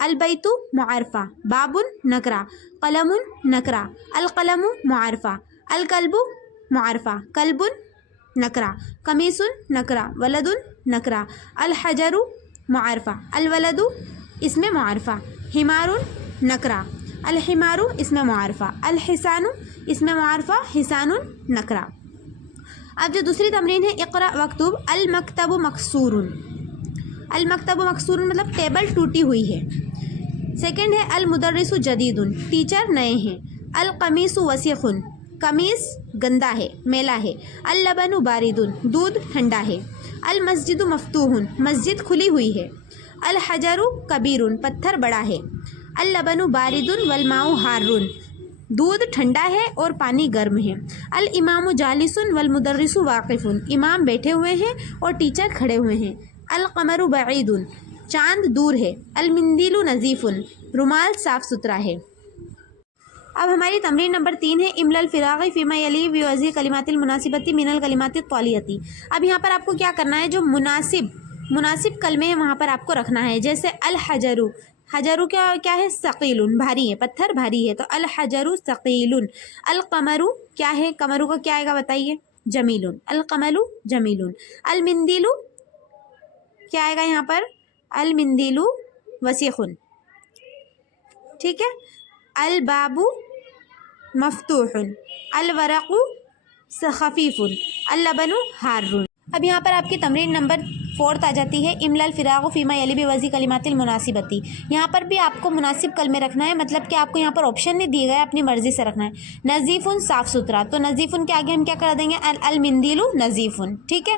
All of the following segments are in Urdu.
البیت معرفہ، باب نکرہ، قلم نکرہ، القلم معرفہ، الکلب معرفہ، کلب نکرہ، قمیص نکرہ، ولد نکرہ، الحجر معرفہ، الولد اسم معرفہ، حمار نکرہ، الحمار اسم معرفہ، الحسان اسم معرفہ، حسان نکرہ۔ اب جو دوسری تمرین ہے اقرأ واکتب، المکتب مکسور، المکتب مکسور مطلب ٹیبل ٹوٹی ہوئی ہے۔ سیکنڈ ہے المدرس جدید، ٹیچر نئے ہیں۔ القمیص وسیخ، قمیص گندا ہے، میلا ہے۔ اللبن بارد، دودھ ٹھنڈا ہے۔ المسجد مفتوح، مسجد کھلی ہوئی ہے۔ الحجر کبیر، پتھر بڑا ہے۔ اللبن بارد والماء حار، دودھ ٹھنڈا ہے اور پانی گرم ہے۔ الامام جالس والمدرس واقف، امام بیٹھے ہوئے ہیں اور ٹیچر کھڑے ہوئے ہیں۔ القمر بعید، چاند دور ہے۔ المندیل نظیف، رومال صاف ستھرا ہے۔ اب ہماری تمرین نمبر 3 ہے املا الفراغ فیما یلی بوضع کلمات المناسبۃ من الکلمات الطویلۃ۔ اب یہاں پر آپ کو کیا کرنا ہے، جو مناسب کلمے ہیں وہاں پر آپ کو رکھنا ہے۔ جیسے الحجر، حجر کیا ہے، ثقیل، بھاری ہے، پتھر بھاری ہے، تو الحجر ثقیل۔ القمر کیا ہے، قمر کا کیا آئے گا بتائیے، جمیل، القمر جمیل۔ المندیل کیا آئے گا یہاں پر، المندیل وسیخ، ٹھیک ہے۔ الباب مفتوح، الورق خفیف، اللبن حار۔ اب یہاں پر آپ کی تمرین نمبر 4 آ جاتی ہے املا الفراغ فیما یلی بوضع کلمات المناسبۃ۔ یہاں پر بھی آپ کو مناسب کلمے رکھنا ہے، مطلب کہ آپ کو یہاں پر آپشن نہیں دیے گئے، اپنی مرضی سے رکھنا ہے۔ نظیف صاف ستھرا، تو نظیف کے آگے ہم کیا کر دیں گے، المندیل نظیف، ٹھیک ہے۔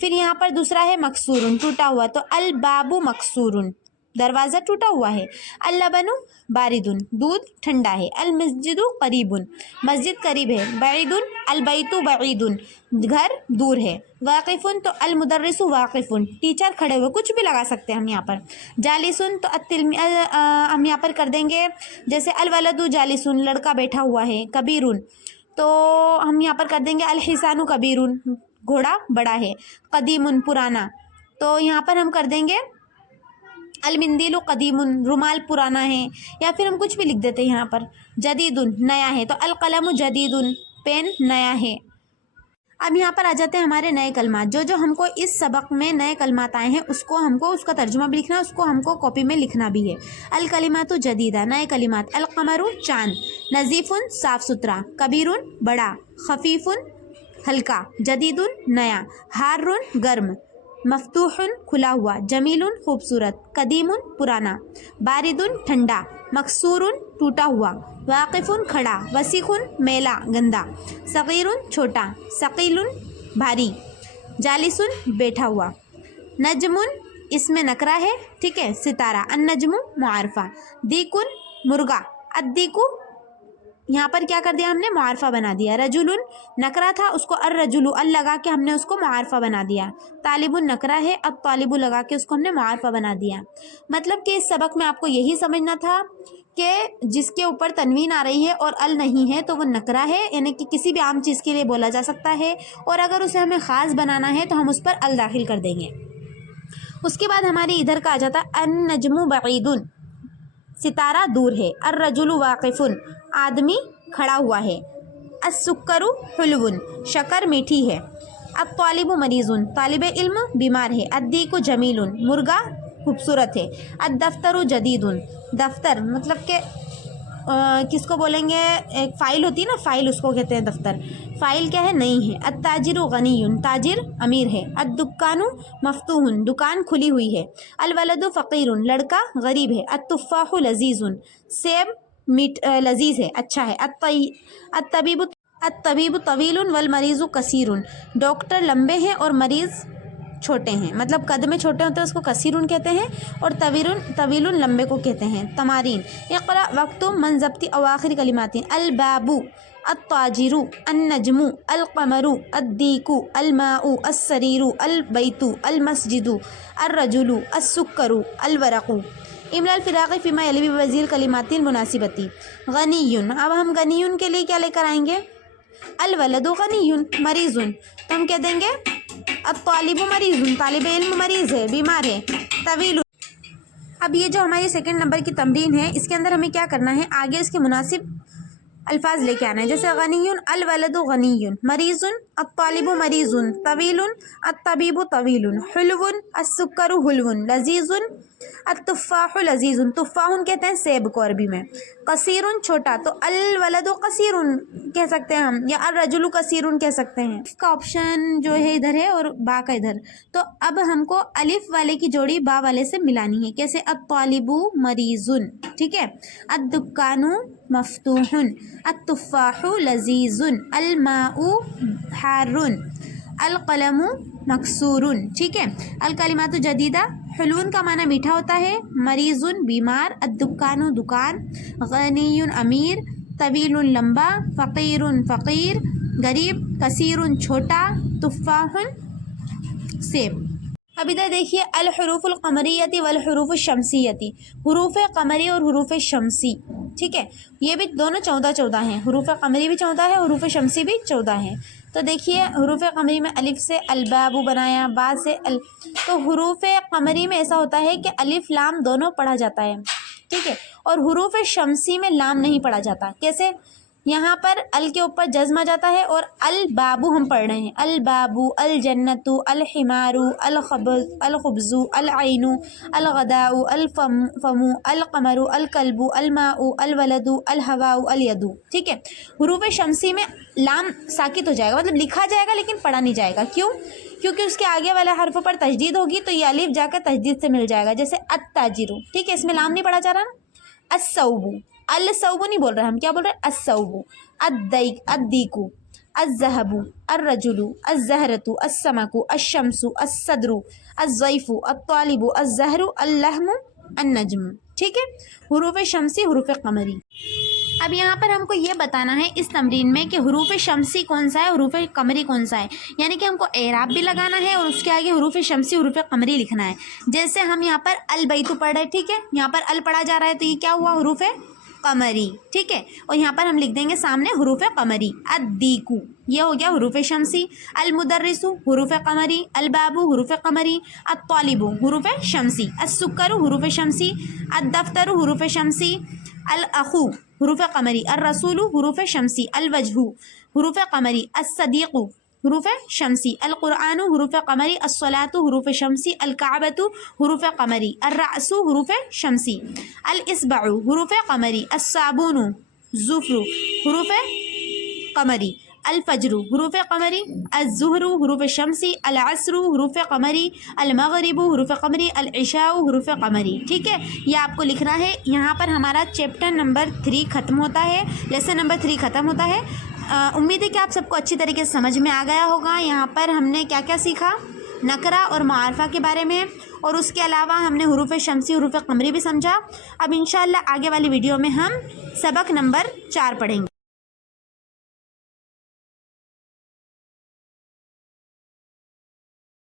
پھر یہاں پر دوسرا ہے مکسور، ٹوٹا ہوا، تو الباب مکسور، دروازہ ٹوٹا ہوا ہے۔ اللبن بارد، دودھ ٹھنڈا ہے۔ المسجد قریب، مسجد قریب ہے۔ بعید، البیت بعید، گھر دور ہے۔ واقف، تو المدرس واقف، ٹیچر کھڑے ہوئے، کچھ بھی لگا سکتے ہیں ہم یہاں پر۔ جالس، تو ہم یہاں پر کر دیں گے جیسے الولد جالس، لڑکا بیٹھا ہوا ہے۔ کبیر، تو ہم یہاں پر کر دیں گے الحسان کبیر، گھوڑا بڑا ہے۔ قدیم پرانا، تو یہاں پر ہم کر دیں گے المندیل قدیم، رومال پرانا ہے، یا پھر ہم کچھ بھی لکھ دیتے ہیں یہاں پر۔ جدید نیا ہے، تو القلم جدید، پین نیا ہے۔ اب یہاں پر آ جاتے ہیں ہمارے نئے کلمات، جو ہم کو اس سبق میں نئے کلمات آئے ہیں اس کو ہم کو اس کا ترجمہ بھی لکھنا ہے، اس کو ہم کو کاپی میں لکھنا بھی ہے۔ الکلمات جدیدہ، نئے کلمات۔ القمر چاند، نظیف صاف ستھرا، کبیر بڑا، خفیف ہلکا، جدید نیا، حار گرم، مفتوح کھلا ہوا، جمیل خوبصورت، قدیم پرانا، بارد ٹھنڈا، مکسور ٹوٹا ہوا، واقف کھڑا، وسیخ میلا گندا، صغیر چھوٹا، ثقیل بھاری، جالس بیٹھا ہوا۔ نجم اس میں نکرہ ہے، ٹھیک ہے، ستارہ۔ النجم معرفہ۔ دیک مرغا، الدیک یہاں پر کیا کر دیا ہم نے، معرفہ بنا دیا۔ رجل نکرہ تھا، اس کو الرجل لگا کے ہم نے اس کو معرفہ بنا دیا۔ طالب نکرہ ہے، الطالب لگا کے اس کو ہم نے معرفہ بنا دیا۔ مطلب کہ اس سبق میں آپ کو یہی سمجھنا تھا کہ جس کے اوپر تنوین آ رہی ہے اور ال نہیں ہے تو وہ نکرہ ہے، یعنی کہ کسی بھی عام چیز کے لیے بولا جا سکتا ہے، اور اگر اسے ہمیں خاص بنانا ہے تو ہم اس پر ال داخل کر دیں گے۔ اس کے بعد ہماری ادھر کا آ جاتا النجم بعید، ستارہ دور ہے۔ الرجل واقف، آدمی کھڑا ہوا ہے۔ السکر حلو، شکر میٹھی ہے۔ الطالب مریض، طالب علم بیمار ہے۔ الدیک جمیل، مرغا خوبصورت ہے۔ الدفتر جدید، دفتر مطلب کہ کس کو بولیں گے، ایک فائل ہوتی ہے نا، فائل اس کو کہتے ہیں دفتر، فائل کیا ہے، نہیں ہے۔ التاجر غنی، تاجر امیر ہے۔ الدکان مفتوح، دکان کھلی ہوئی ہے۔ الولد فقیر، لڑکا غریب ہے۔ التفاح لذیذ، سیب لذیذ ہے، اچھا ہے۔ الطبیب طویل والمریض کثیر، ڈاکٹر لمبے ہیں اور مریض چھوٹے ہیں، مطلب قد میں چھوٹے ہوتے ہیں اس کو کثیر کہتے ہیں، اور طویل لمبے کو کہتے ہیں۔ تمارین۔ اقرأ واکتب من ضبط اواخر کلمات۔ الباب، التاجر، النجم، القمر، الدیک، الماء، السریر، البیت، المسجد، الرجل، السکر، الورق۔ املا الفراغ فیما یلی بوضع الکلمات المناسبۃ۔ غنی، اب ہم غنی کے لیے کیا لے کر آئیں گے، الولد غنی، مریض، تو ہم کہہ دیں گے الطالب مریض، طالب علم مریض ہے، بیمار ہے۔ طویل۔ اب یہ جو ہماری سیکنڈ نمبر کی تمرین ہے اس کے اندر ہمیں کیا کرنا ہے, آگے اس کے مناسب الفاظ لے کے آنا ہے. جیسے غنی الولد غنی, مریض الطالب مریض, طویل الطبیب طویل, حلو السکر حلو, لذیذ التفاح لذیذ, تفاح کہتے ہیں سیب کو عربی میں, قصیر چھوٹا, تو الولد قصیر کہہ سکتے ہیں ہم, یا الرجل قصیر کہہ سکتے ہیں. اس کا آپشن جو ہے ادھر ہے اور با کا ادھر. تو اب ہم کو الف والے کی جوڑی با والے سے ملانی ہے. کیسے؟ الطالب مریض, ٹھیک ہے, الدکان مفتوح, التفاح لذیذ, الماء حار, القلم مکسور, ٹھیک ہے. الکلمات جدیدہ, حلون کا معنی میٹھا ہوتا ہے, مریض بیمار, الدکان دکان, غنی امیر, طویل لمبا, فقیر فقیر غریب, کثیر چھوٹا, تفاح سیب. اب ادھر دیکھیے الحروف القمریتی والحروف الشمسیتی, حروف قمری اور حروف شمسی, ٹھیک ہے. یہ بھی دونوں 14 ہیں, حروف قمری بھی 14 ہے, حروف شمسی بھی 14 ہیں. تو دیکھیے حروف قمری میں الف سے الباب بنایا, با سے تو حروف قمری میں ایسا ہوتا ہے کہ الف لام دونوں پڑھا جاتا ہے, ٹھیک ہے, اور حروف شمسی میں لام نہیں پڑھا جاتا. کیسے؟ یہاں پر ال کے اوپر جزم آ جاتا ہے اور البابو ہم پڑھ رہے ہیں, البابو, الجنت, الحمار, الخبز, العین, الغداء, الفم, القمر, الکلب, الماء, الولد, الہواء, الید, ٹھیک ہے. حروف شمسی میں لام ساکت ہو جائے گا, مطلب لکھا جائے گا لیکن پڑھا نہیں جائے گا. کیوں؟ کیونکہ اس کے آگے والے حرفوں پر تشدید ہوگی تو یہ الف جا کر تشدید سے مل جائے گا. جیسے التاجر, ٹھیک ہے, اس میں لام نہیں پڑھا جا رہا نا. الصوب, الصوب نہیں بول رہے ہم, کیا بول رہے ہیں؟ الصوب. الدیک, الذهب, الرجل, الزہرۃ, السمک, الشمس, الصدر, الضیف, الطالب, الزہر, اللحم, النجم, ٹھیک ہے. حروف شمسی, حروف قمری. اب یہاں پر ہم کو یہ بتانا ہے اس تمرین میں کہ حروف شمسی کون سا ہے, حروف قمری کون سا ہے, یعنی کہ ہم کو اعراب بھی لگانا ہے اور اس کے آگے حروف شمسی, حروف قمری لکھنا ہے. جیسے ہم یہاں پر البیت پڑھ رہے, ٹھیک ہے, یہاں پر ال پڑھا جا رہا ہے تو یہ کیا ہوا؟ حروف قمری, ٹھیک ہے. اور یہاں پر ہم لکھ دیں گے سامنے حروف قمری. الدیکو, یہ ہو گیا حروف شمسی. المدرس, حروف قمری. الباب, حروف قمری. الطالب, حروف شمسی. السکر, حروف شمسی. الدفتر, حروف شمسی. الاخو, حروف قمری. الرسول, حروف شمسی. الوجہ, حروف قمری. الصدیق, حروف شمسی. القرآن, حروف قمری. الصلاۃ, حروف شمسی. الکعبۃ, حروف قمری. الرأس, حروف شمسی. الاصبع, حروف قمری. الصابون, الظفر, حروف قمری. الفجر, حروف قمری. الظہر, حروف شمسی. العصر, حروف قمری. المغرب, حروف قمری. العشاء, حروف قمری, ٹھیک ہے. یہ آپ کو لکھنا ہے. یہاں پر ہمارا چیپٹر نمبر 3 ختم ہوتا ہے, لیسن نمبر 3 ختم ہوتا ہے. امید ہے کہ آپ سب کو اچھی طریقے سے سمجھ میں آ گیا ہوگا. یہاں پر ہم نے کیا کیا سیکھا؟ نکرہ اور معارفہ کے بارے میں, اور اس کے علاوہ ہم نے حروف شمسی, حروف قمری بھی سمجھا. اب انشاءاللہ آگے والی ویڈیو میں ہم سبق نمبر 4 پڑھیں گے.